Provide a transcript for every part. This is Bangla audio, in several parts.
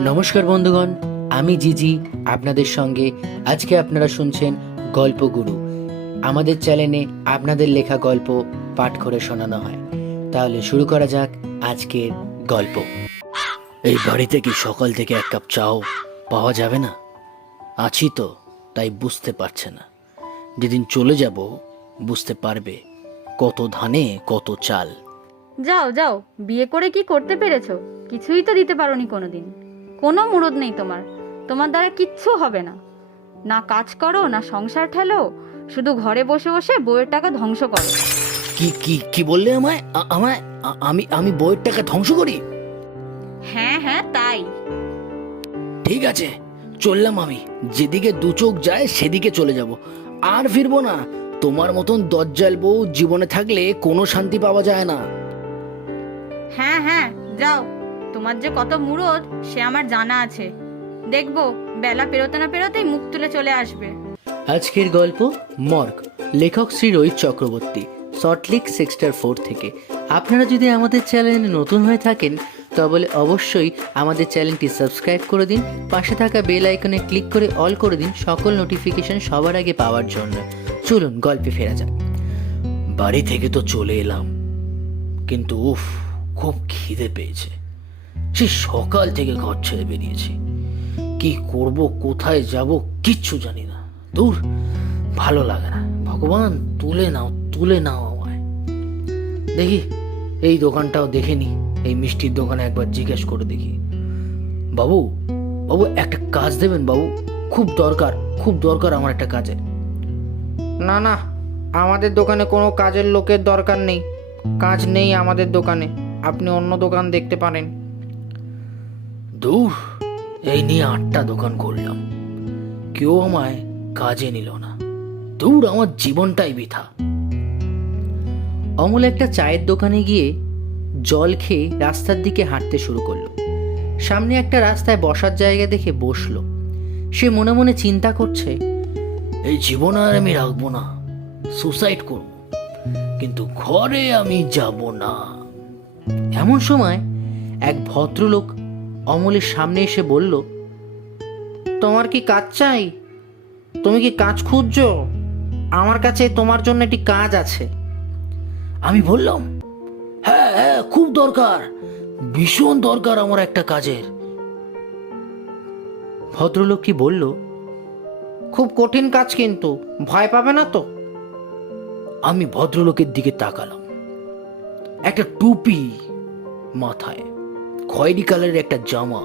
নমস্কার বন্ধুগণ, আমি জিজি আপনাদের সঙ্গে। আজকে আপনারা শুনছেন গল্পগুরু। আমাদের চ্যানেলে আপনাদের লেখা গল্প পাঠ করে শোনানো হয়। তাহলে শুরু করা যাক আজকের গল্প। এই বাড়িতে কি সকাল থেকে এক কাপ চাও পাওয়া যাবে না? আছি তো, তাই বুঝতে পারছে না। যেদিন চলে যাব বুঝতে পারবে কত ধানে কত চাল। যাও যাও, বিয়ে করে কি করতে পেরেছো? কিছুই তো দিতে পারোনি কোনোদিন। কোনো মুরদ নেই তোমার। তোমার দ্বারা কিচ্ছু হবে না। না কাজ করো, না সংসার ঠেলো, শুধু ঘরে বসে বসে বউয়ের টাকা ধ্বংস করো। কি কি কি বললে আমায়? আমায় আমি আমি বইয়ের টাকা ধ্বংস করি? হ্যাঁ হ্যাঁ, তাই। ঠিক আছে, চললাম আমি। যেদিকে দু চোখ যায় সেদিকে চলে যাব, আর ফিরবো না। তোমার মতন দজ্জাল বউ জীবনে থাকলে কোনো শান্তি পাওয়া যায় না। হ্যাঁ হ্যাঁ, যাও। তোমার যে কত মুরদ সে আমার জানা আছে। দেখবো বেলা পেরোতে না পেরোতেই মুখ তুলে চলে আসবে। আজকের গল্প মর্গ, লেখক শ্রী রোহিত চক্রবর্তী, সল্টলেক সেক্টর 4 থেকে। আপনারা যদি আমাদের চ্যানেলে নতুন হয়ে থাকেন তবে অবশ্যই আমাদের চ্যানেলটি সাবস্ক্রাইব করে দিন। পাশে থাকা বেল আইকনে ক্লিক করে অল করে দিন সকল নোটিফিকেশন সবার আগে পাওয়ার জন্য। চলুন গল্পে ফেরা যাক। বাড়ি থেকে তো চলে এলাম, কিন্তু উফ, খুব খিদে পেয়েছে। সে সকাল থেকে ঘর ছেড়ে বেরিয়েছি। কি করব, কোথায় যাব কিচ্ছু জানি না। দূর, ভালো লাগে না। ভগবান তুলে নাও, তুলে নাও আমায়। দেখি এই দোকানটাও দেখে নি। এই মিষ্টির দোকানে একবার জিজ্ঞেস করে দেখি। বাবু, বাবু একটা কাজ দেবেন বাবু? খুব দরকার, খুব দরকার আমার একটা কাজে। না না, আমাদের দোকানে কোনো কাজের লোকের দরকার নেই। কাজ নেই আমাদের দোকানে, আপনি অন্য দোকান দেখতে পারেন। দূর, এই নিয়ে 8টা দোকান করলাম, কেউ আমায় কাজে নিল না। দূর, আমার জীবনটাই বৃথা। অমল একটা চায়ের দোকানে গিয়ে জল খেয়ে রাস্তার দিকে হাঁটতে শুরু করলো। সামনে একটা রাস্তায় বসার জায়গা দেখে বসলো। সে মনে মনে চিন্তা করছে, এই জীবন আর আমি রাখবো না, সুসাইড করব, কিন্তু ঘরে আমি যাব না। এমন সময় এক ভদ্রলোক অমলের সামনে এসে বলল, তোমার কি কাজ চাই? তুমি কি কাজ খুঁজছো? আমার কাছে তোমার জন্য একটি কাজ আছে। আমি বললাম, হ্যাঁ হ্যাঁ, খুব দরকার, ভীষণ দরকার আমার একটা কাজের। ভদ্রলোক কি বলল, খুব কঠিন কাজ, কিন্তু ভয় পাবে না তো? আমি ভদ্রলোকের দিকে তাকালাম। একটা টুপি মাথায়, খয়েরি কালারের একটা জামা,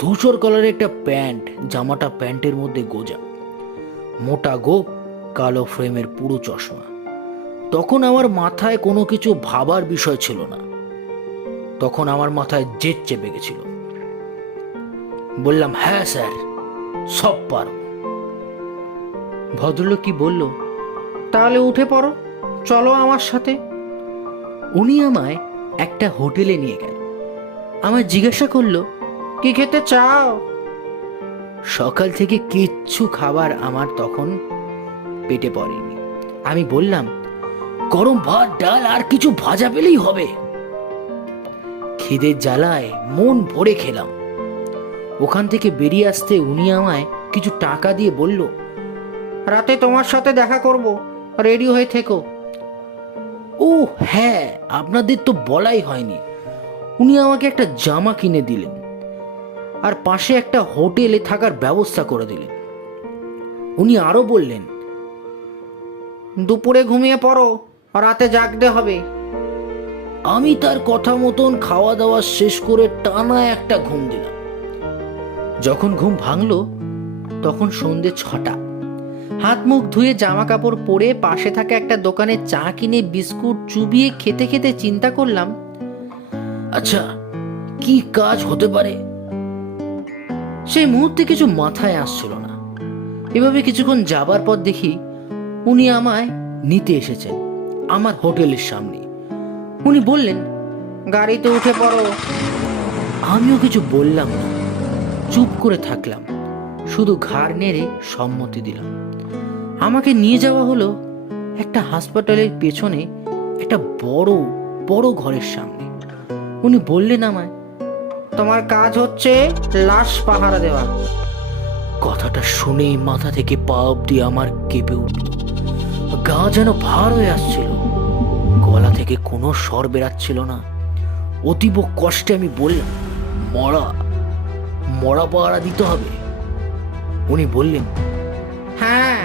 ধূসর কালারের একটা প্যান্ট, জামাটা প্যান্টের মধ্যে গোজা, মোটা গোপ, কালো ফ্রেমের পুরো চশমা। তখন আমার মাথায় কোনো কিছু ভাবার বিষয় ছিল না। তখন আমার মাথায় জেদ চেপে গেছিল। বললাম, হ্যাঁ স্যার, সব পারো। ভদ্রলোক কি বলল, তাহলে উঠে পড়ো, চলো আমার সাথে। উনি আমায় একটা হোটেলে নিয়ে গেল। আমায় জিজ্ঞাসা করলো, কি খেতে চাও? সকাল থেকে কিচ্ছু খাবার আমার তখন পেটে পড়েনি। আমি বললাম, গরম ভাত, ডাল আর কিছু ভাজা পেলেই হবে। খিদের জ্বালায় মন ভরে খেলাম। ওখান থেকে বেরিয়ে আসতে উনি আমায় কিছু টাকা দিয়ে বলল, রাতে তোমার সাথে দেখা করব, রেডি হয়ে থেকো। ও হ্যাঁ, আপনাদের তো বলাই হয়নি। উনি আমাকে একটা জামা কিনে দিলেন আর পাশে একটা হোটেলে থাকার ব্যবস্থা করে দিলেন। উনি আরো বললেন, দুপুরে ঘুমিয়ে পড়ো, রাতে জাগতে হবে। আমি তার কথা মতন খাওয়া দাওয়া শেষ করে টানা একটা ঘুম দিলাম। যখন ঘুম ভাঙলো তখন সন্ধে 6টা। হাত মুখ ধুয়ে জামা কাপড় পরে পাশে থাকা একটা দোকানে চা কিনে বিস্কুট চুবিয়ে খেতে খেতে চিন্তা করলাম, আচ্ছা কি কাজ হতে পারে। সেই মুহূর্তে কিছু মাথায় আসছিল না। এভাবে কিছুক্ষণ যাবার পর দেখি উনি আমায় নিতে এসেছেন আমার হোটেলের সামনে। উনি বললেন, গাড়িতে উঠে পড়ো। আমিও কিছু বললাম না, চুপ করে থাকলাম, শুধু ঘাড় নেড়ে সম্মতি দিলাম। আমাকে নিয়ে যাওয়া হলো একটা হাসপাতালের পেছনে একটা বড় বড় ঘরের সামনে। উনি বললেন আমায়, তোমার কাজ হচ্ছে লাশ পাহারা দেওয়া। কথাটা শুনেই মাথা থেকে পা অব্দি আমার কেঁপে উঠল, গা যেন ভার হয়ে আসছিল, গলা থেকে কোনো স্বর বেরাচ্ছিল না। অতীব কষ্টে আমি বললাম, মরা মরা পাহারা দিতে হবে। উনি বললেন, হ্যাঁ,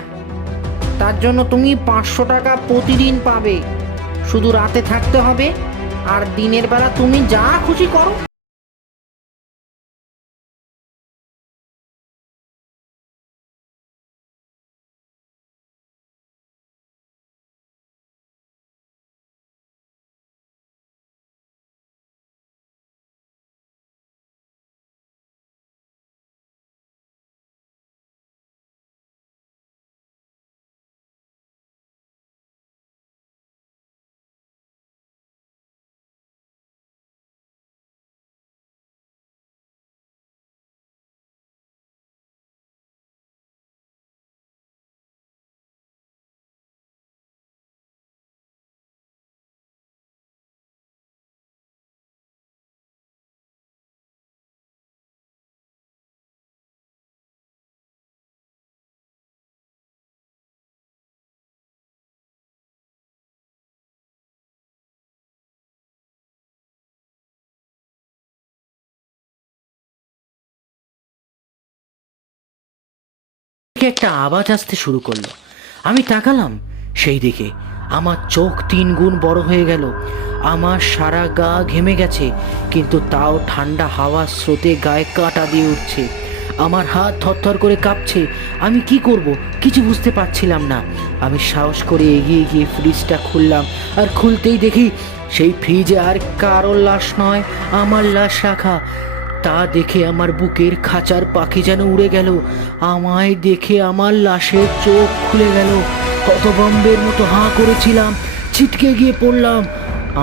তার জন্য তুমি 500 টাকা প্রতিদিন পাবে। শুধু রাতে থাকতে হবে, আর দিনের বেলা তুমি যা খুশি করো। থেকে একটা আওয়াজ আসতে শুরু করলো। আমি তাকালাম, সেই দিকে আমার চোখ 3 গুণ বড় হয়ে গেল। আমার সারা গা ঘেমে গেছে, কিন্তু তাও ঠান্ডা হাওয়ার স্রোতে গায়ে কাঁটা দিয়ে উঠছে। আমার হাত থরথর করে কাঁপছে। আমি কি করব কিছু বুঝতে পারছিলাম না। আমি সাহস করে এগিয়ে গিয়ে ফ্রিজটা খুললাম, আর খুলতেই দেখি সেই ফ্রিজে আর কারোর লাশ নয়, আমার লাশ রাখা। তা দেখে আমার বুকের খাঁচার পাখি যেন উড়ে গেল। আমায় দেখে আমার লাশের চোখ খুলে গেল। হতভম্বের মতো হাঁ করেছিলাম, ছিটকে গিয়ে পড়লাম।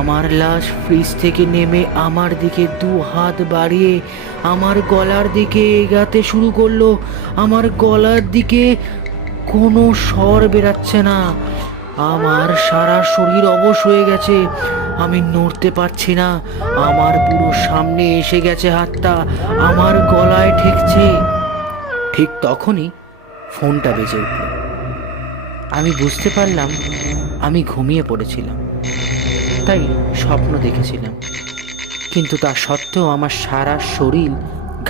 আমার লাশ ফ্রিজ থেকে নেমে আমার দিকে 2 হাত বাড়িয়ে আমার গলার দিকে এগাতে শুরু করলো। আমার গলার দিকে কোনো স্বর বেরাচ্ছে না। আমার সারা শরীর অবশ হয়ে গেছে, আমি নড়তে পারছি না। আমার পুরো সামনে এসে গেছে হাতটা, আমার গলায় ঠেকছে। ঠিক তখনই ফোনটা বেজে উঠল। আমি বুঝতে পারলাম আমি ঘুমিয়ে পড়েছিলাম, তাই স্বপ্ন দেখেছিলাম। কিন্তু তা সত্ত্বেও আমার সারা শরীর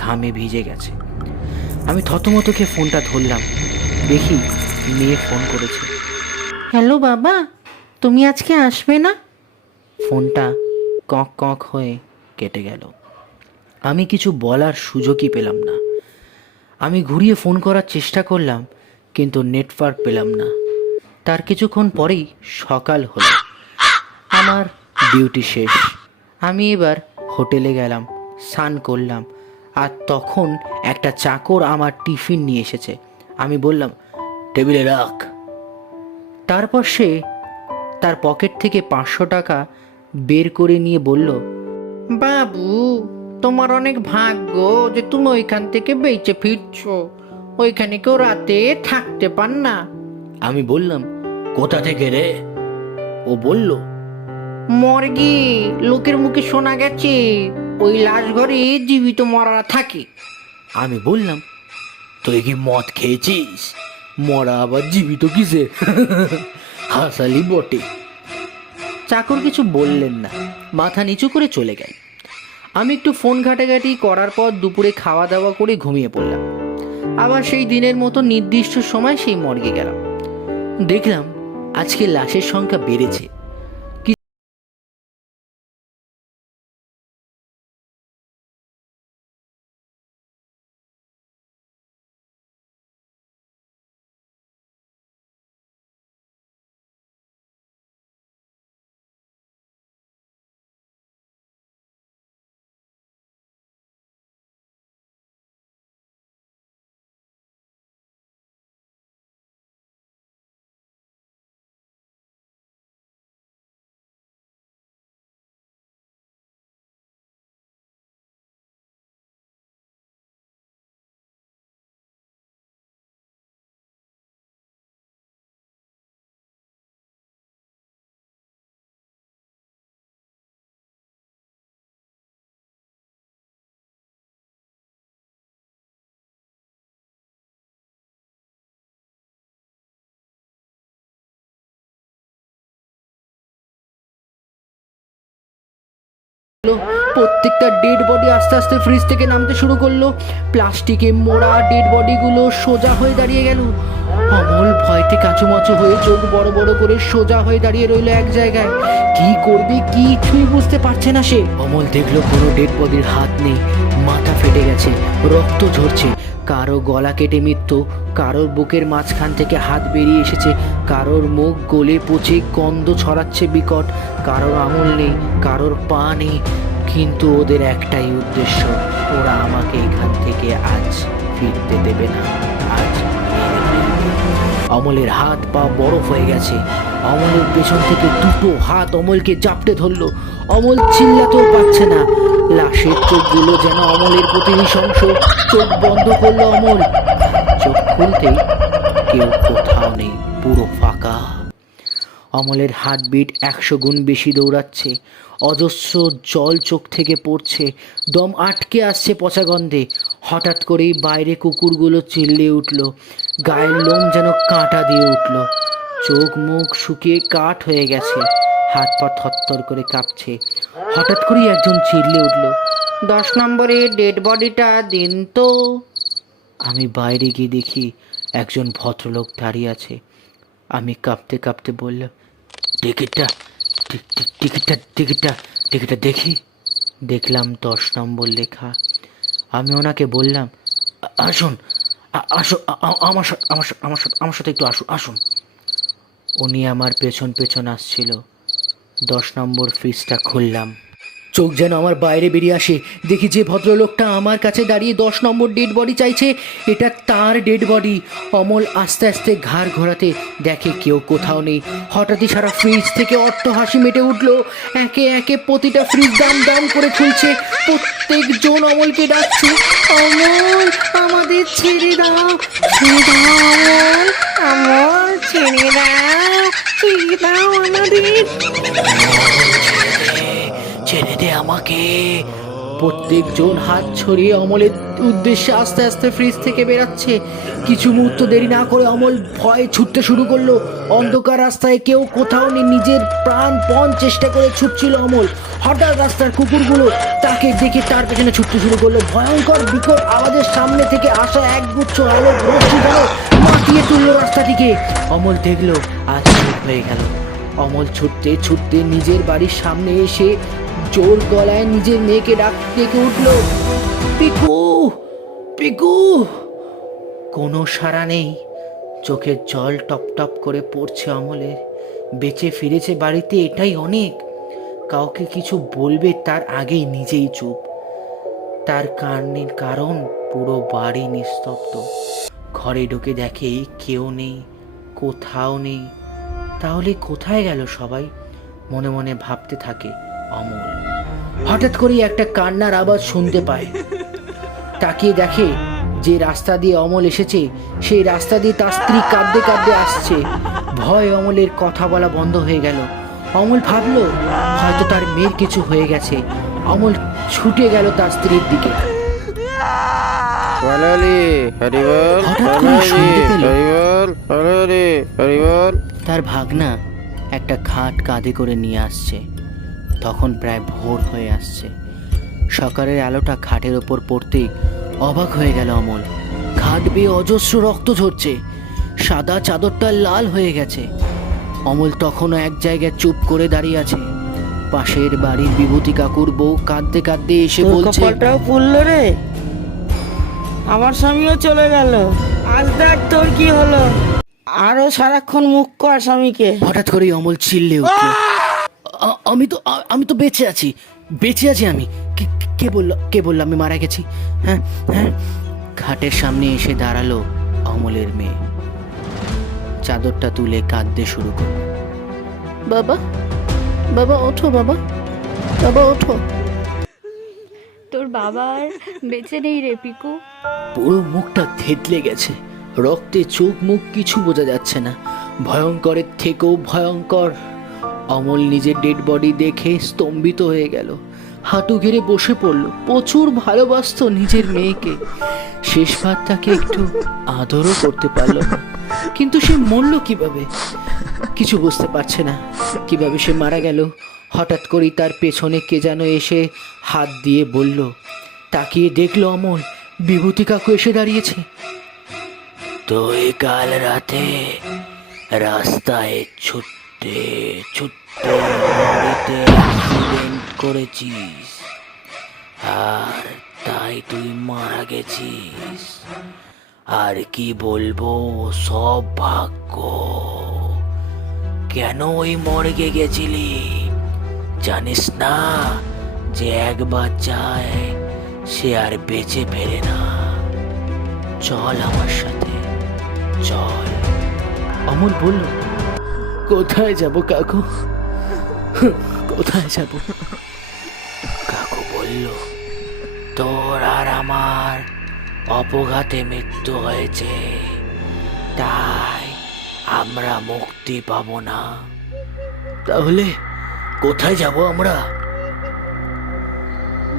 ঘামে ভিজে গেছে। আমি থতমত খেয়ে ফোনটা ধরলাম, দেখি মেয়ে ফোন করেছে। হ্যালো বাবা, তুমি আজকে আসবে না? ফোনটা কক কক হয়ে কেটে গেল। আমি কিছু বলার সুযোগই পেলাম না। আমি ঘুরিয়ে ফোন করার চেষ্টা করলাম, কিন্তু নেটওয়ার্ক পেলাম না। তার কিছুক্ষণ পরেই সকাল হলো। আমার ডিউটি শেষ। আমি এবার হোটেলে গেলাম, স্নান করলাম, আর তখন একটা চাকর আমার টিফিন নিয়ে এসেছে। আমি বললাম, টেবিলে রাখ। তারপর সে তার পকেট থেকে 500 টাকা বের করে নিয়ে বলল, বাবু, তোমার অনেক ভাগ্য যে তুমি ওইখান থেকে বেঁচে ফিরছো। ওইখানে কেউ রাতে থাকতে পান না। আমি বললাম, কোথা থেকে রে? ও বলল, মর্গে লোকের মুখে শোনা গেছে ওই লাশ ঘরে জীবিত মরারা থাকে। আমি বললাম, তুই কি মদ খেয়েছিস? মরা আবার জীবিত কিসে? হাসালি বটে। চাকর কিছু বললেন না, মাথা নিচু করে চলে গেল। আমি একটু ফোন ঘাটাঘাটি করার পর দুপুরে খাওয়া দাওয়া করে ঘুমিয়ে পড়লাম। আবার সেই দিনের মতো নির্দিষ্ট সময় সেই মর্গে গেলাম। দেখলাম আজকে লাশের সংখ্যা বেড়েছে। প্রত্যেকটা ডেড বডি আস্তে আস্তে ফ্রিজ থেকে নামতে শুরু করলো। প্লাস্টিকে মোড়া ডেড বডিগুলো সোজা হয়ে দাঁড়িয়ে গেল। অমল ভয়তে কাচুমাচু হয়ে চোখ বড় বড় করে সোজা হয়ে দাঁড়িয়ে রইল এক জায়গায়। কি করবে কিছুই বুঝতে পারছে না সে। অমল দেখলো কোনো ডেড বডির হাত নেই, মাথা ফেটে গেছে, রক্ত ঝরছে, কারো গলা কেটে মৃত্যু, কারোর বুকের মাঝখান থেকে হাত বেরিয়ে এসেছে, কারোর মুখ গলে পচে গন্ধ ছড়াচ্ছে বিকট, কারোর আঙুল নেই, কারোর পা নেই, কিন্তু ওদের একটাই উদ্দেশ্য, ওরা আমাকে এখান থেকে আজ ফিরতে দেবে না, আজ মেরে ফেলবে। অমলের হাত পা বরফ হয়ে গেছে। অমলের পেছন থেকে দুটো হাত অমলকে জাপটে ধরলো। অমল চিল্লাতেও পারছে না। লাশের চোখগুলো যেন অমলের প্রতি নৃশংস। চোখ বন্ধ করলো অমল। চোখ খুলতেই কেউ কোথাও নেই, পুরো ফাঁকা। অমলের হার্টবিট 100 গুণ বেশি দৌড়াচ্ছে। অজস্র জল চোখ থেকে পড়ছে, দম আটকে আসছে পচা গন্ধে। হঠাৎ করেই বাইরে কুকুরগুলো চিল্লিয়ে উঠল, গায়ের লোম যেন কাঁটা দিয়ে উঠল। চোখ মুখ শুকিয়ে কাঠ হয়ে গেছে, হাত পা থরথর করে কাঁপছে। হঠাৎ করেই একজন চিল্লিয়ে উঠল, 10 নম্বরে ডেড বডিটা দিন তো। আমি বাইরে গিয়ে দেখি একজন ভদ্রলোক দাঁড়িয়ে আছে। আমি কাঁপতে কাঁপতে বললাম, টিকিটটা টিকিটটা টিকিটটা টিকিটটা দেখি। দেখলাম 10 নম্বর লেখা। আমি ওনাকে বললাম, আসুন আসুন, আমার সাথে একটু আসুন আসুন। উনি আমার পেছন পেছন আসছিল। 10 নম্বর ফ্রিজটা খুললাম। চোখ যেন আমার বাইরে বেরিয়ে আসে। দেখি যে ভদ্রলোকটা আমার কাছে দাঁড়িয়ে 10 নম্বর ডেড বডি চাইছে, এটা তার ডেড বডি। অমল আস্তে আস্তে ঘাড় ঘোরাতে দেখে কেউ কোথাও নেই। হঠাৎই সারা ফ্রিজ থেকে অট্টহাসি মেটে উঠলো। একে একে প্রতিটা ফ্রিজ দাম দাম করে খুলছে। প্রত্যেকজন অমলকে ডাকছে, অমল আমাদের ছেড়ে দাও, ছেড়ে দাও অমল, আমল ছেড়ে দাও আমাদের। ছেড়ে দে আমাকে। প্রত্যেকজন হাত ছড়িয়ে অমলের উদ্দেশ্যে আস্তে আস্তে ফ্রিজ থেকে বেরাচ্ছে। কিছু মুহূর্ত দেরি না করে অমল ভয়ে ছুটতে শুরু করলো। অন্ধকার রাস্তায় কেউ কোথাও নেই, নিজের প্রাণপণ চেষ্টা করে ছুটছিল অমল। হঠাৎ রাস্তার কুকুরগুলো তাকে দেখে তার পেছনে ছুটতে শুরু করলো। ভয়ঙ্কর বিকট আওয়াজের সামনে থেকে আসা একগুচ্ছ আলো রশ্মি যেন মাতিয়ে তুললো রাস্তাটিকে। অমল দেখলো আজ ঠিক হয়ে গেল। অমল ছুটতে ছুটতে নিজের বাড়ির সামনে এসে জোর গলায় নিজের মেয়েকে ডেকে উঠল, পিকু পিকু। কোনো সাড়া নেই। চোখের জল টপ টপ করে পড়ছে অমলের। বেঁচে ফিরেছে বাড়িতে, এটাই অনেক। কাউকে কিছু বলবে তার আগেই নিজেই চুপ। তার কান্নার কারণ পুরো বাড়ি নিস্তব্ধ। ঘরে ঢুকে দেখে কেউ নেই, কোথাও নেই। তাহলে কোথায় গেল সবাই? মনে মনে ভাবতে থাকে অমল। হঠাৎ করেই একটা কান্নার আওয়াজ শুনতে পায়। তাকিয়ে দেখে যে রাস্তা দিয়ে অমল এসেছে সেই রাস্তা দিয়ে তার স্ত্রী কাঁদতে কাঁদতে আসছে। ভয় অমলের কথা বলা বন্ধ হয়ে গেল। অমল ভাবলো হয়তো তার মেয়ের কিছু হয়ে গেছে। অমল ছুটে গেল তার স্ত্রীর দিকে। হঠাৎ করে শুনতে পেল তার ভাগনা একটা খাট কাঁধে করে নিয়ে আসছে। তখন প্রায় ভোর হয়ে আসছে। সকালের আলোটা খাটের ওপর পড়তেই অবাক হয়ে গেল অমল। খাট বেয়ে অজস্র রক্ত ঝরছে, সাদা চাদরটা লাল হয়ে গেছে। অমল তখনও এক জায়গায় চুপ করে দাঁড়িয়ে আছে। পাশের বাড়ির বিভূতি কাকুর বউ কাঁদতে কাঁদতে এসে বলছে, কপালটাও পুড়লো রে, আমার স্বামীও চলে গেল, আজ দেখ তোর কি হলো। আরো সারাক্ষণ মুখ কর স্বামীকে। হঠাৎ করেই অমল চিল্লে উঠল, আমি তো বেঁচে আছি, বেঁচে আছি আমি। কে বললো আমি মারা গেছি? হ্যাঁ হ্যাঁ। খাটের সামনে এসে দাঁড়ালো অমলের মেয়ে। চাদরটা তুলে কাঁদতে শুরু করল। বাবা, বাবা ওঠো, বাবা, বাবা ওঠো। তোর বাবা আর বেঁচে নেই রে পিকু। পুরো মুখটা থেতলে গেছে, রক্তে চোখ মুখ কিছু বোঝা যাচ্ছে না। ভয়ঙ্করের থেকেও ভয়ঙ্কর। অমল নিজের ডেড বডি দেখে স্তম্ভিত হয়ে গেল, হাঁটু ঘেরে বসে পড়লো। প্রচুর ভালোবাসতো নিজের মেয়েকে। শেষবার তাকে একটু আদরও করতে পারলো না। কিন্তু সে মরল কিভাবে? কিছু বুঝতে পারছে না। কিভাবে সে মারা গেল? হঠাৎ করেই তার পেছনে কে যেন এসে হাত দিয়ে বলল। তাকিয়ে দেখলো অমল, বিভূতি কাকু এসে দাঁড়িয়েছে। তুই কাল রাতে রাস্তায় ছুটতে ছুটতে নদীতে অ্যাক্সিডেন্ট করেছিস, আর তাই তুই মারা গেছিস। আর কি বলবো, সব ভাগ্য। কেন ওই মর্গে গেছিলি জানিস না, যে একবার যায় সে আর বেঁচে ফেরে না। চল আমার সাথে, চল। অমল বলল, কোথায় যাব কাকু, কোথায় যাব? কাকু বলল, তোর আর আমার অপঘাতে মৃত্যু হয়েছে, তাই আমরা মুক্তি পাবো না। তাহলে কোথায় যাব আমরা?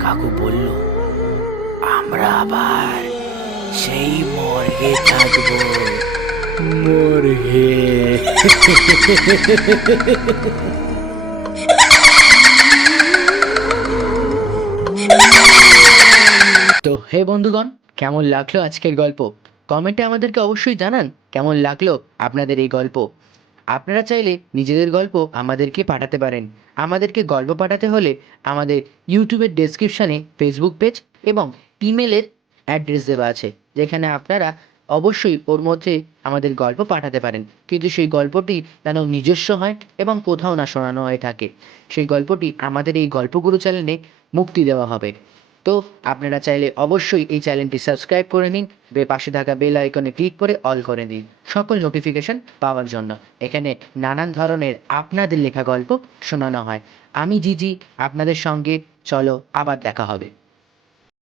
কাকু বলল, আমরা আবার সেই মর্গে থাকবো। মর্গে? তো হে বন্ধুগণ, কেমন লাগলো আজকের গল্প? কমেন্টে আমাদেরকে অবশ্যই জানান কেমন লাগলো আপনাদের এই গল্প। আপনারা চাইলে নিজেদের গল্প আমাদেরকে পাঠাতে পারেন। আমাদেরকে গল্প পাঠাতে হলে আমাদের ইউটিউবের ডেসক্রিপশানে ফেসবুক পেজ এবং ইমেলের অ্যাড্রেস দেওয়া আছে, যেখানে আপনারা অবশ্যই ওর মধ্যে আমাদের গল্প পাঠাতে পারেন। কিন্তু সেই গল্পটি যেন নিজস্ব হয় এবং কোথাও না শোনানো হয়ে থাকে। সেই গল্পটি আমাদের এই গল্পগুরু চ্যানেলে মুক্তি দেওয়া হবে। তো আপনারা চাইলে অবশ্যই এই চ্যানেলটি সাবস্ক্রাইব করে নিন, পাশে থাকা বেল আইকনে ক্লিক করে অল করে দিন সকল নোটিফিকেশন পাওয়ার জন্য। এখানে নানান ধরনের আপনাদের লেখা গল্প শোনানো হয়। আমি জিজি আপনাদের সঙ্গে, চলো আবার দেখা হবে।